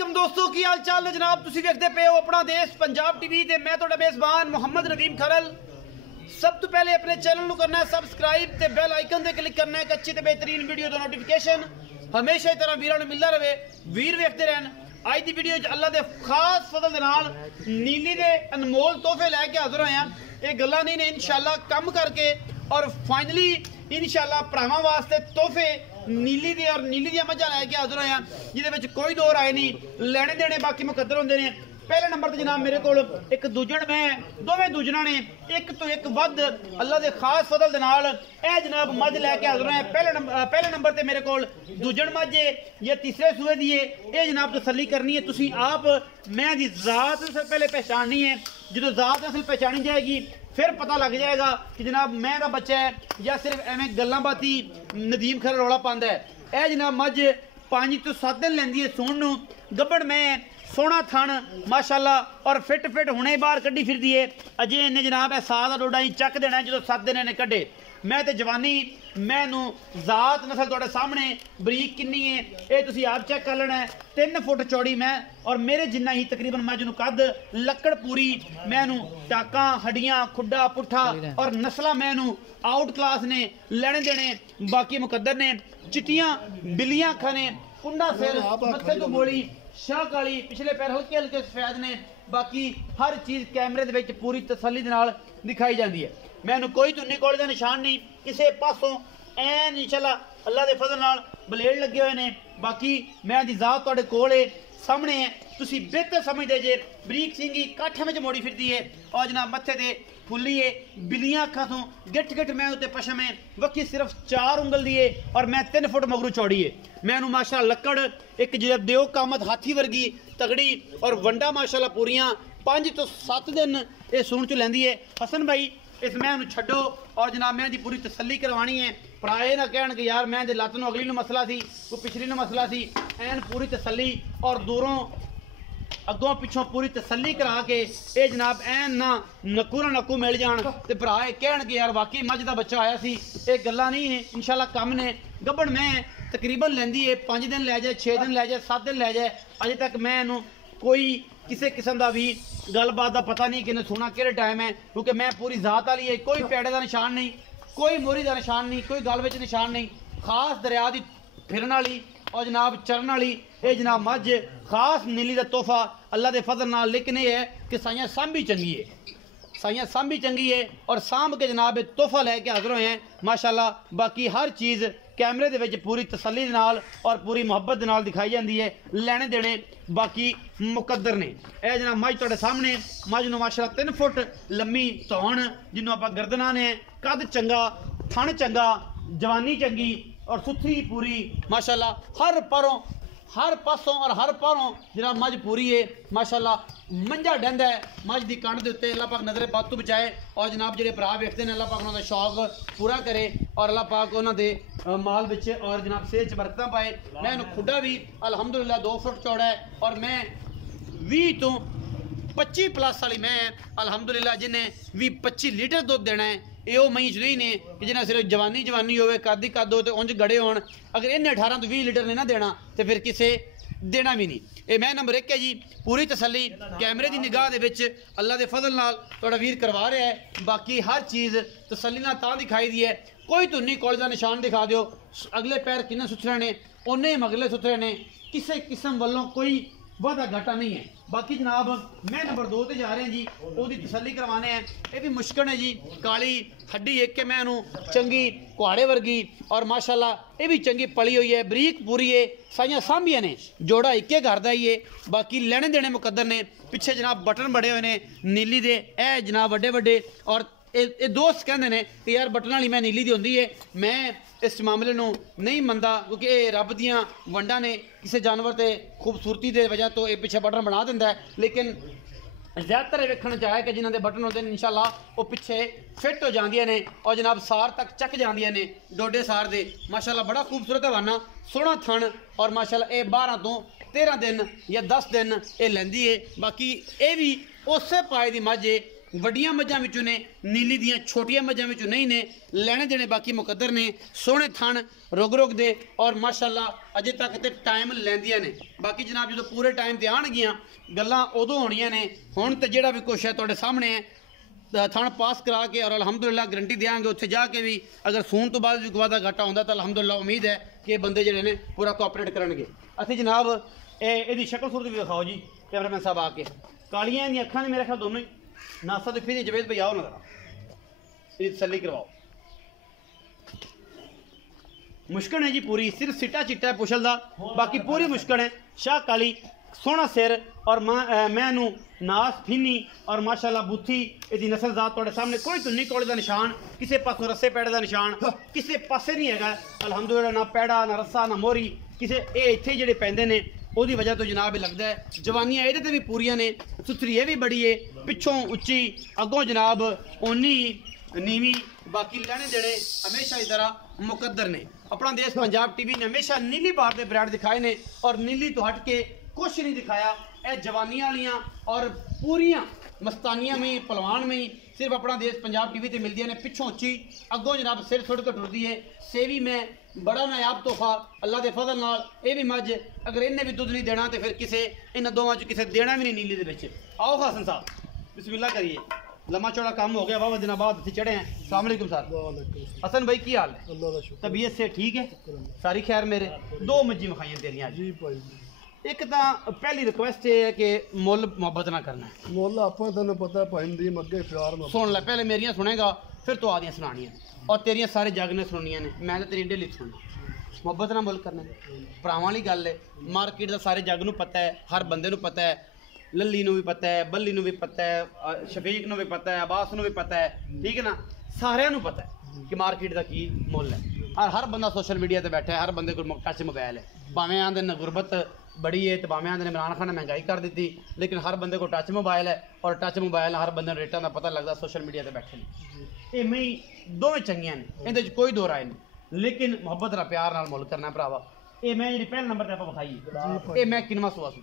वालेकुम दोस्तों की हाल चाल है जनाब। तुसी देखते पे हो अपना देश पंजाब टीवी ते मैं तुहाडा मेज़बान मोहम्मद नदीम खरल। सब तो पहले अपने चैनल को करना है सबसक्राइब ते बेल आइकन ते क्लिक करना है एक अच्छी ते बेहतरीन वीडियो दा नोटिफिकेशन हमेशा इस तरह वीरां नूं मिलदा रहे। वीर वेखते रहन। अज दी वीडियो च अल्लाह दे खास फजल दे नाल नीली दे अनमोल तोहफे लैके हाज़र होए हां। ये गल्लां नहीं ने इंशाअल्लाह कम करके और फाइनली इंशाअल्लाह भरावां वास्ते तोहफे नीली दे और नीली दी मझां लैके हाज़र होए हां जिहदे विच कोई दो राय नहीं। लैणे देने बाकी मुकद्दर होंदे ने। पहले नंबर ते जनाब मेरे कोल एक दूजण मैं दोवें दूजणा ने एक तो एक वध अल्लाह दे खास फजल दे नाल ए जनाब मझ लैके हाज़र होए। पहले नंबर ते मेरे कोल दूजण मझ है या तीसरे सूए दी है। ये जनाब तसल्ली करनी है तुसी आप। मैं दी जात से पहले पहचाननी है। जो जात असल पहचानी जाएगी फिर पता लग जाएगा कि जनाब मैं दा बच्चा है या सिर्फ एवें गल्लां बाती नदीम खरल रौला पांदा है। ए जनाब मझ 5 तो 7 दिन लैंदी है सूण नूं। गब्बड़ मैं सोहना थन माशाअल्लाह और फिट हुणे बाहर कड्डी फिरदी है। अजे इन्हें जनाब ए साल दा डोडा ही चक देना जो 7 दिन इन्हें कड्डे। मैं ते जवानी मैनू जात नस्ल तुहाडे सामने बरीक किन्नी है ये तुसी आप चेक कर लेना है। 3 फुट चौड़ी मैं और मेरे जिन्ना ही तकरीबन मैं जिन्हों कद लक्कड़ पूरी मैनू टाकां हड्डियां खुड्डा पुट्ठा और नस्लां मैनू आउट क्लास ने लैने देने बाकी मुकद्दर ने। चिट्टियां बिल्लियां अखां ने कुंडा सिर मत्थे तो बोली शाह काली पिछले पैर हल्के हल्के सफेद ने। बाकी हर चीज़ कैमरे दे विच पूरी तसल्ली दे नाल दिखाई जाती है। मैनू कोई धुन्नी कोले का निशान नहीं किसी पासों ऐन इंशाअल्लाह अल्लाह के फजल नाल ब्लेड लगे हुए ने। बाकी मैं दी जात तुहाडे कोल है सामने है तुसी बेहतर समझदे जे। बरीक सिंगी काठे में मोड़ी फिरदी है और जनाब मत्थे ते फुल्ली है बिल्लियां अखां तो गिट गिट मैं उत्ते पशम है वक्की सिर्फ 4 उंगल दी है और मैं 3 फुट मगरू चौड़ी है। मैनू माशाअल्लाह लक्कड़ एक जब देव कामत हाथी वर्गी तगड़ी और वंडा माशाअल्लाह पूरियां 5 तो 7 दिन ये सूण चो लैंदी है। हसन भाई इस मैं छड्डो और जनाब मैं दी पूरी तसल्ली करवानी है। भरा ना कहन कि यार मैं लत्त नूं अगली नूं मसला सी कोई पिछली नूं मसला सी। एन पूरी तसल्ली और दूरों अगों पिछों पूरी तसल्ली करा के ये जनाब एन ना नक्कू ना नक्कू मिल जान ते भरा कहन कि यार वाकई मझ दा बच्चा आया सी। ये गल्लां नहीं है इंशाअल्लाह कम ने। गब्बड़ मैं तकरीबन लैंदी है 5 दिन लै जाए 6 दिन लै जाए 7 दिन लै जाए अजे तक मैं इनू कोई किसी किस्म का भी गलबात का पता नहीं कि इन्हें सोना कि टाइम है क्योंकि मैं पूरी जात वाली है। कोई पैड़े का निशान नहीं कोई मोहरी का निशान नहीं कोई गल में निशान नहीं। खास दरिया की फिरन वाली और जनाब चरण वाली ये जनाब मझ खास नीली का तोहफा अल्लाह के फजल नाल। लेकिन ये है कि साइयां सांभी चंगी है साइयां सांभी चंगी है और सांभ के जनाब तोहफा लैके हाजिर हुए हैं माशाअल्लाह। बाकी हर चीज़ कैमरे दे विच पूरी तसल्ली दे नाल और पूरी मुहब्बत दे नाल दिखाई जाती है। लैने देने बाकी मुकद्दर ने। यह जनाब मझ तुहाडे सामने मझ नूं माशाअल्लाह 3 फुट लम्मी धौण जिन्हों आपां गर्दना ने कद चंगा थण चंगा जवानी चंगी और सुथरी पूरी माशाअल्लाह हर पासों और हर पारों जनाब मझ पूरी है माशाअल्लाह। मंझा डंदा है मझ की कंड के उत्ते अल्लाह पाक नजरे बद तो बचाए और जनाब जो भरा वेखते हैं अल्लाह पाक उन्होंने शौक पूरा करे और अल्लाह पाक उन्होंने माल बिच और जनाब सेहत बरकत पाए। मैं इन्हूं खुडा भी अलहमदुलिल्लाह 2 फुट चौड़ा है और मैं 20 तो 25 प्लस वाली मैं अलहमदुलिल्लाह जिन्हें भी 25 लीटर दुध देना है। ये मई च नहीं ने कि जिन्हें सिर्फ जवानी हो कद ही कद हो तो उंज गड़े हो। अगर इन्हें 18 तो 20 लीटर नहीं ना देना तो फिर किसे देना भी नहीं। ये मैं नंबर 1 है जी। पूरी तसल्ली कैमरे की निगाह दे विच अल्लाह के फजल नाल तुहाडा वीर करवा रहा है। बाकी हर चीज़ तसल्ली नाल तां दिखाई दी है। कोई धुन्नी कोल का निशान दिखा दिओ अगले पैर किन्ने सुथरे ने उन्ने मगले सुथरे ने किसी किस्म वालों कोई वादा घाटा नहीं है। बाकी जनाब मैं नंबर 2 ते जा रहे हैं जी उसकी तसल्ली करवाने हैं। ये भी मुश्किल है जी काली हड्डी एक के मैं चंगी कुहाड़े वर्गी और माशाअल्लाह ये भी चंगी पली हुई है बरीक पूरी है। साइयां सांभियां ने जोड़ा इक्के घर का ही है। बाकी लेने देने मुकद्दर ने। पिछे जनाब बटन बड़े हुए ने नीली दे ए जनाब वड्डे वड्डे और ये दोस्त कहते हैं कि यार बटन वाली मैं नीली दी होंदी है। मैं इस मामले नूं नहीं मनदा क्योंकि ये रब दियां वंडा ने किसी जानवर के खूबसूरती के वजह तो ये पिछे बटन बना दिंदा है। लेकिन ज़्यादातर वेखण च आया कि जिन्होंने बटन होते हैं इंशाअल्लाह वो पिछे फिट हो जांदियां ने और जनाब सार तक चक जांदियां ने डोडे सार दे माशाअल्लाह। बड़ा खूबसूरत हवाना सोहना थण और माशाअल्लाह ये 12 तो 13 दिन या 10 दिन ये लैंदी है। बाकी ये भी उस पाए की मझ ਵੱਡੀਆਂ ਮੱਝਾਂ ਵਿੱਚੋਂ ਨੇ, ਨੀਲੀ ਦੀਆਂ ਛੋਟੀਆਂ ਮੱਝਾਂ ਵਿੱਚੋਂ ਨਹੀਂ ਨੇ। ਲੈਣੇ ਦੇਣੇ ਬਾਕੀ ਮੁਕੱਦਰ ਨੇ, ਸੋਹਣੇ ਥਣ ਰੁਗ ਦੇ ਔਰ ਮਾਸ਼ਾਅੱਲਾ ਅਜੇ ਤੱਕ ਤੇ ਟਾਈਮ ਲੈਂਦੀਆਂ ਨੇ। ਬਾਕੀ ਜਨਾਬ ਜਦੋਂ ਪੂਰੇ ਟਾਈਮ ਤੇ ਆਣਗੀਆਂ ਗੱਲਾਂ ਉਦੋਂ ਹੋਣੀਆਂ ਨੇ। ਹੁਣ ਤੇ ਜਿਹੜਾ ਵੀ ਕੁਛ ਹੈ ਤੁਹਾਡੇ ਸਾਹਮਣੇ ਹੈ, ਥਣ ਪਾਸ ਕਰਾ ਕੇ ਔਰ ਅਲਹਮਦੁਲਿਲਾ ਗਰੰਟੀ ਦੇਵਾਂਗੇ। ਉੱਥੇ ਜਾ ਕੇ ਵੀ ਅਗਰ ਸੂਣ ਤੋਂ ਬਾਅਦ ਵੀ ਵਾਧਾ ਘਾਟਾ ਹੁੰਦਾ ਤਾਂ ਅਲਹਮਦੁਲਿਲਾ ਉਮੀਦ ਹੈ ਕਿ ਇਹ ਬੰਦੇ ਜਿਹੜੇ ਨੇ ਪੂਰਾ ਕੋਆਪਰੇਟ ਕਰਨਗੇ। ਅਸੀਂ ਜਨਾਬ ਇਹਦੀ ਸ਼ਕਲ ਸੂਰਤ ਵੀ ਦਿਖਾਓ ਜੀ ਕੈਮਰਾਮੈਨ ਸਾਹਿਬ ਆ ਕੇ। ਕਾਲੀਆਂ ਦੀਆਂ ਅੱਖਾਂ ਨੇ ਮੇਰੇ ਖਿਆਲ ਦੋਨੋਂ ਹੀ। ਨਾਸਾ ਤੇ ਫਿਰ ਜਵੇਦ ਭਾਈ ਆਓ ਨਾ ਇਹਦੀ ਤਸੱਲੀ ਕਰਵਾਓ। ਮੁਸ਼ਕਣ ਹੈ ਜੀ ਪੂਰੀ, ਸਿਰਫ ਸਿੱਟਾ ਚਿੱਟਾ ਹੈ ਪੁਛਲ ਦਾ, ਬਾਕੀ ਪੂਰੀ ਮੁਸ਼ਕਣ ਹੈ। ਸ਼ਾਹ ਕਾਲੀ, ਸੋਹਣਾ ਸਿਰ ਔਰ ਮੈਂ ਨੂੰ ਨਾਸ ਫਿੰਨੀ ਔਰ ਮਾਸ਼ਾਅੱਲਾ ਬੁੱਥੀ। ਇਹਦੀ ਨਸਲ ਜ਼ਾਤ ਤੁਹਾਡੇ ਸਾਹਮਣੇ, ਕੋਈ ਧੁੰਨੀ ਕੋਲੇ ਦਾ ਨਿਸ਼ਾਨ, ਕਿਸੇ ਪਾਸੋਂ ਰੱਸੇ ਪੈੜੇ ਦਾ ਨਿਸ਼ਾਨ ਕਿਸੇ ਪਾਸੇ ਨਹੀਂ ਹੈਗਾ ਅਲਹਮਦੁਲਿਲਾ। ਨਾ ਪੈੜਾ ਨਾ ਰੱਸਾ ਨਾ ਮੋਰੀ ਕਿਸੇ, ਇਹ ਇੱਥੇ ਜਿਹੜੇ ਪੈਂਦੇ ਨੇ ਉਹਦੀ ਵਜ੍ਹਾ ਤੋਂ ਜਨਾਬ ਇਹ ਲੱਗਦਾ ਹੈ। ਜਵਾਨੀਆਂ ਇਹਦੇ ਤੇ ਵੀ ਪੂਰੀਆਂ ਨੇ, ਸੁਥਰੀ ਇਹ ਵੀ ਬੜੀ ਏ, ਪਿੱਛੋਂ ਉੱਚੀ ਅੱਗੋਂ ਜਨਾਬ ਓਨੀ ਨੀਵੀਂ। ਬਾਕੀ ਲੈਣੇ ਦੇਣੇ ਹਮੇਸ਼ਾ ਦੀ ਤਰ੍ਹਾਂ ਮੁਕੱਦਰ ਨੇ। ਆਪਣਾ ਦੇਸ਼ ਪੰਜਾਬ ਟੀਵੀ ਨੇ ਹਮੇਸ਼ਾ ਨੀਲੀ ਬਾਰ ਦੇ ਬ੍ਰਾਂਡ ਦਿਖਾਏ ਨੇ ਔਰ ਨੀਲੀ ਤੋਂ ਹਟ ਕੇ ਕੁਛ ਨਹੀਂ ਦਿਖਾਇਆ। ਇਹ ਜਵਾਨੀਆਂ ਵਾਲੀਆਂ ਔਰ ਪੂਰੀਆਂ ਮਸਤਾਨੀਆਂ में पहलवान में सिर्फ अपना देश पंजाब टीवी ते मिलदियां ने। पिछों उच्ची अगों जनाब सिर सुट के टुरदी है। सेवी में बड़ा नायाब तोहफा अल्लाह के फजल नाल। ये भी मझ अगर इन्हें भी दुध नहीं देना तो फिर किसी इन्होंने दोवां च किसी देना भी नहीं नीली दे विच। आओ हसन साहब बिस्मिल्लाह करिए। लम्मा चौड़ा काम हो गया, वाह दिन बाद असीं चढ़े हैं। अस्सलाम वालेकुम सर। हसन भाई की हाल है? तबीयत से ठीक है? सारी खैर मेरे। दो मज्जी मखाइयां तेरियां जी भाई। एक तो पहली रिक्वेस्ट ये है कि मुल मोहब्बत ना करना है। मुल आपा तेन पता भाई नदीम अगे प्यार सुन ले, पहले मेरियां सुनेगा फिर तो आदियां सुनानियां और तेरियां सारे जग ने सुनियां ने। मैं तो तेरी डेली सुननी। मोहब्बत ना मुल करना भरावां वाली गल है। मार्केट का सारे जग नूं पता है, हर बंदे नूं पता है, लल्ली नूं भी पता है, बल्ली नूं भी पता है, शफीक नूं भी पता है, अब्बास नूं भी पता है, ठीक है ना। सारिਆਂ ਨੂੰ पता है कि मार्केट का की मुल है। और हर बंदा सोशल मीडिया से बैठा है, हर बंदे को टच मोबाइल है। भावें आंदे ने गुरबत बड़ी है तो भावें आंदे ने इमरान खान ने महंगाई कर दी, लेकिन हर बंदे को टच मोबाइल है और टच मोबाइल हर बंदे रेटा का पता लगता सोशल मीडिया से बैठे ने। ये मैं दोवें चंगियां ने, इहदे कोई दो राय नहीं, लेकिन मुहब्बत ना प्यार नाल मुल करना भरावा। ये मैं जी पहले नंबर पर विखाई ये मैं किनवा सुआ सू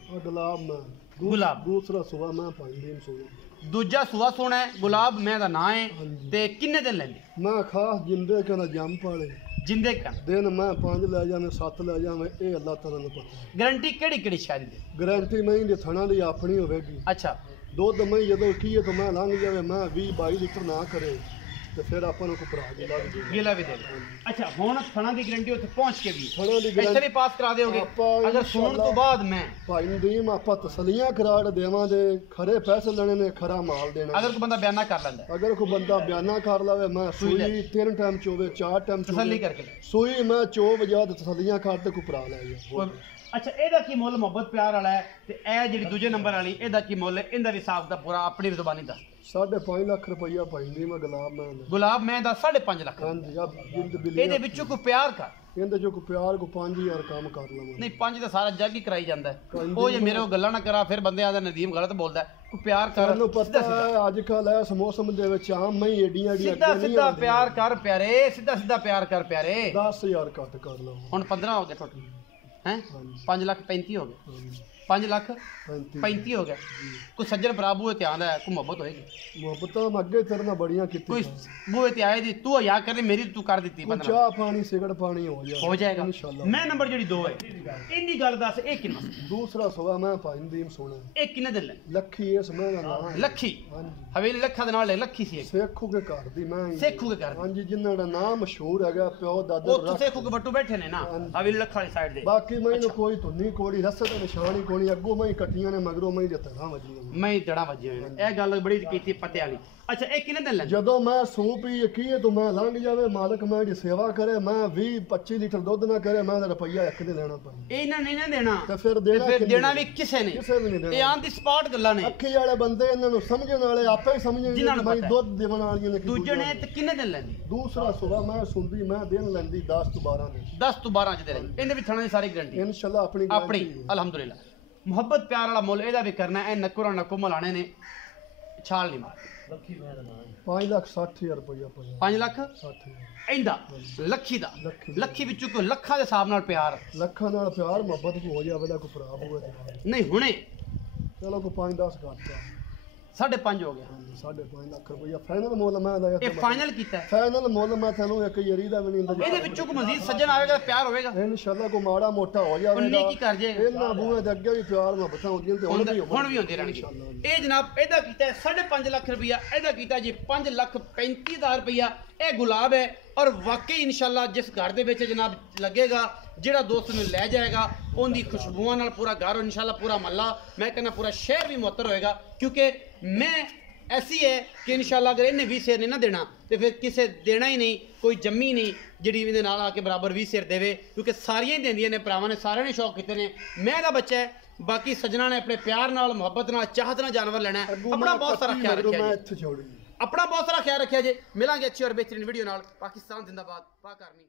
गुलाब, दूसरा सुआ मैं पांडीम सुआ, दूजा सुआ सोना है गुलाब मैं दा नाम है। ते किन्ने दिन लेंदी? मैं खास जिंदे कना जम पाले जिंदे का दिन मैं 5 ले जावे 7 ले जावे, ये अल्लाह ताला ने पता। गारंटी केड़ी केड़ी शादी दी? गारंटी मैं इंदे थणा दी अपनी होवेगी। अच्छा दूध मैं जदों कीए तो मैं लंघ जावे मैं 20-22 लीटर ना करे तो फिर अपन को भरा गिला भी दे। अच्छा हुण थणा दी गारंटी उत्थे पहुंच के भी थणा दी गारंटी भी पास करा दोगे? अगर सुन तो बाद मैं भाई नदीम आपा तसलियां करा देवांगे, खरे पैसे लेने ने, खरा माल देना। अगर कोई बंदा बयाना कर लैंदा, अगर कोई बंदा बयाना कर लावे मैं सुई 3 टाइम चोवे 4 टाइम तसल्ली करके सुई मैं चो वजा तसलियां करते को भरा ले जा। अच्छा ਇਹਦਾ ਕੀ ਮੁੱਲ ਮੁਹੱਬਤ ਪਿਆਰ ਵਾਲਾ ਹੈ ਤੇ ਇਹ ਜਿਹੜੀ ਦੂਜੇ ਨੰਬਰ ਵਾਲੀ ਇਹਦਾ ਕੀ ਮੁੱਲ ਹੈ? ਇਹਦਾ ਵੀ ਹਿਸਾਬ ਦਾ ਪੂਰਾ ਆਪਣੀ ਜ਼ੁਬਾਨੀ ਦੱਸ। 5.5 ਲੱਖ ਰੁਪਈਆ ਭਾਈ ਮੈਂ ਗੁਲਾਬ ਮੈਂ ਦਾ 5.5 ਲੱਖ। ਹਾਂਜੀ ਆ ਜਿੰਦ ਬਿੱਲੀ ਇਹਦੇ ਵਿੱਚੋਂ ਕੋਈ ਪਿਆਰ ਕਰ, ਇਹਦੇ ਚੋਂ ਕੋਈ ਪਿਆਰ ਕੋ 5000 ਕੰਮ ਕਰ ਲਵਾਂ। ਨਹੀਂ 5 ਤਾਂ ਸਾਰਾ ਜੱਗ ਹੀ ਕਰਾਈ ਜਾਂਦਾ ਹੈ। ਉਹ ਜੇ ਮੇਰੇ ਕੋ ਗੱਲਾਂ ਨਾ ਕਰਾ ਫਿਰ ਬੰਦੇ ਆਦਾ ਨਦੀਮ ਗਲਤ ਬੋਲਦਾ। ਕੋਈ ਪਿਆਰ ਕਰ, ਤੈਨੂੰ ਪਤਾ ਹੈ ਅੱਜ ਕੱਲ ਇਸ ਮੌਸਮ ਦੇ ਵਿੱਚ ਆਮ ਮੈਂ ਏਡੀਆਂ ਸਿੱਧਾ ਪਿਆਰ ਕਰ ਪਿਆਰੇ, ਸਿੱਧਾ ਪਿਆਰ ਕਰ ਪਿਆਰੇ। 10000 ਘੱਟ ਕਰ ਲਵਾਂ। ਹੁਣ 15 ਹੋ ਗਏ ਟੋਟਲ हैं 5 लाख 35 हो गए, 5 लाख 35 हो गया। कोई सज्जन भरा बूहे ते आंदा है, कोई मोहब्बत होएगी? मोहब्बत तो अगे तेरे नाल बड़ियां कीती, कोई बूहे ते आए दी तू या कर मेरी तू कर दित्ती 15 चाह पानी सिगड़ पानी हो जाएगा इंशाल्लाह। मैं नंबर जेडी 2 है इन्नी गल दस ए किन्ना? दूसरा सवा मैं भाई नदीम सोना ए किन्ने दिल लखी इस मैं दा नाम लखी। हां जी हवेली लखा दे नाल लखी सी सेखू के घर दी मैं सेखू के घर। हां जी जिन्ना दा नाम मशहूर हैगा प्यो दादा ओ सेखू के बट्टू बैठे ने ना हवेली लखा वाली साइड दे। बाकी मैनू कोई धुन्नी कोड़ी रस्से ते निशान ही कोनी, अगो मैं कट्टियां ने मगरों मैं जे तड़ा वजी मैं जड़ा वजे होए ए गल बड़ी कीती पते वाली। अच्छा ए किने दिन लग जदों मैं सूप ही की तो मैं लंघ जावे मालिक मैं दी सेवा करे मैं 20-25 लीटर दूध ना करे मैं रुपया एक दे देना पाई ए ना नहीं ना देना ते फिर देना भी किसे ने नहीं देना। ए ऑन दी स्पॉट गल्ला ने अखी वाले बंदे इन्हां नु समझण वाले आपे ही समझण मैं दूध देवन वाली ने दूजे ने ते किने दिन लेंदी? दूसरा सुबह मैं सुनदी मैं दिन लेंदी 10 तो 12 दिन 10 तो 12 च दे रही इनदे भी थणा दी सारी गारंटी इंशाल्लाह अपनी अल्हम्दुलिल्लाह। मोहब्बत प्यार वाला मुल एदा भी करना है। नकुरा नकु मलाने ने छाल नहीं मार 5,60,000 रुपया 5,60,000 इंदा लखी दा लखी विचों को लखा दे हिसाब नाल प्यार लखा नाल प्यार मोहब्बत हो जावे दा को खराब होवे नहीं हुणे चलो को 5-10 घट 5.5 ਹੋ ਗਿਆ। 5.5 ਲੱਖ ਰੁਪਇਆ ਫਾਈਨਲ ਮੁੱਲ ਮੈਂ ਦਾ ਇਹ ਫਾਈਨਲ ਕੀਤਾ ਹੈ। ਫਾਈਨਲ ਮੁੱਲ ਮੈਂ ਤੁਹਾਨੂੰ ਇੱਕ ਯਰੀ ਦਾ ਵੀ ਨਹੀਂ ਦਿੰਦਾ। ਇਹਦੇ ਵਿੱਚੋਂ ਕੋਈ ਮਜ਼ੀਦ ਸੱਜਣ ਆਵੇਗਾ ਪਿਆਰ ਹੋਵੇਗਾ ਇਨਸ਼ਾਅੱਲਾ ਕੋ ਮਾੜਾ ਮੋਟਾ ਹੋ ਜਾਵੇਗਾ। ਉਨੀ ਕੀ ਕਰ ਜਾਏਗਾ। ਇਹਨਾਂ ਬੂਹੇ ਦੇ ਅੱਗੇ ਵੀ ਪਿਆਰ ਮੁਹੱਬਤਾਂ ਹੁੰਦੀਆਂ ਤੇ ਹੁਣ ਵੀ ਹੁੰਦੇ ਰਹਿਣਗੇ। ਇਹ ਜਨਾਬ ਇਹਦਾ ਕੀਤਾ 5.5 ਲੱਖ ਰੁਪਇਆ, ਇਹਦਾ ਕੀਤਾ ਜੀ 5,35,000 ਰੁਪਇਆ। ਇਹ ਗੁਲਾਬ ਹੈ ਔਰ ਵਾਕਈ ਇਨਸ਼ਾਅੱਲਾ ਜਿਸ ਘਰ ਦੇ ਵਿੱਚ ਜਨਾਬ ਲੱਗੇਗਾ, ਜਿਹੜਾ ਦੋਸਤ ਨੂੰ ਲੈ ਜਾਏਗਾ ਉਹਦੀ ਖੁਸ਼ਬੂਆਂ ਨਾਲ ਪੂਰਾ ਘਰ ਇਨਸ਼ਾਅੱਲਾ ਪੂਰਾ ਮਹੱਲਾ, ਮੈਂ ਕਹਿੰਦਾ ਪੂਰਾ ਸ਼ਹਿਰ ਵੀ ਮੁਅੱਤਰ ਹੋਏਗਾ। ਕਿਉਂਕਿ ਮੈਂ ऐसी है कि इंशाल्लाह अगर इन्हें 20 सिर नहीं ना देना तो फिर किसे देना ही नहीं, कोई जम्मी नहीं जिहड़ी इहदे नाल आके बराबर 20 सिर देवे, क्योंकि सारियां ही देंदियां ने, भरावां ने सारियां ने शौक कीते ने। मैं दा बच्चा है, बाकी सजना ने अपने प्यार नाल मुहब्बत नाल चाहत नाल जानवर लेना है। अपना बहुत सारा ख्याल रखिया जी, अपना बहुत सारा ख्याल रखिया जी। मिलांगे अच्छी और बेहतरीन वीडियो नाल। पाकिस्तान जिंदाबाद, पाक आर्मी।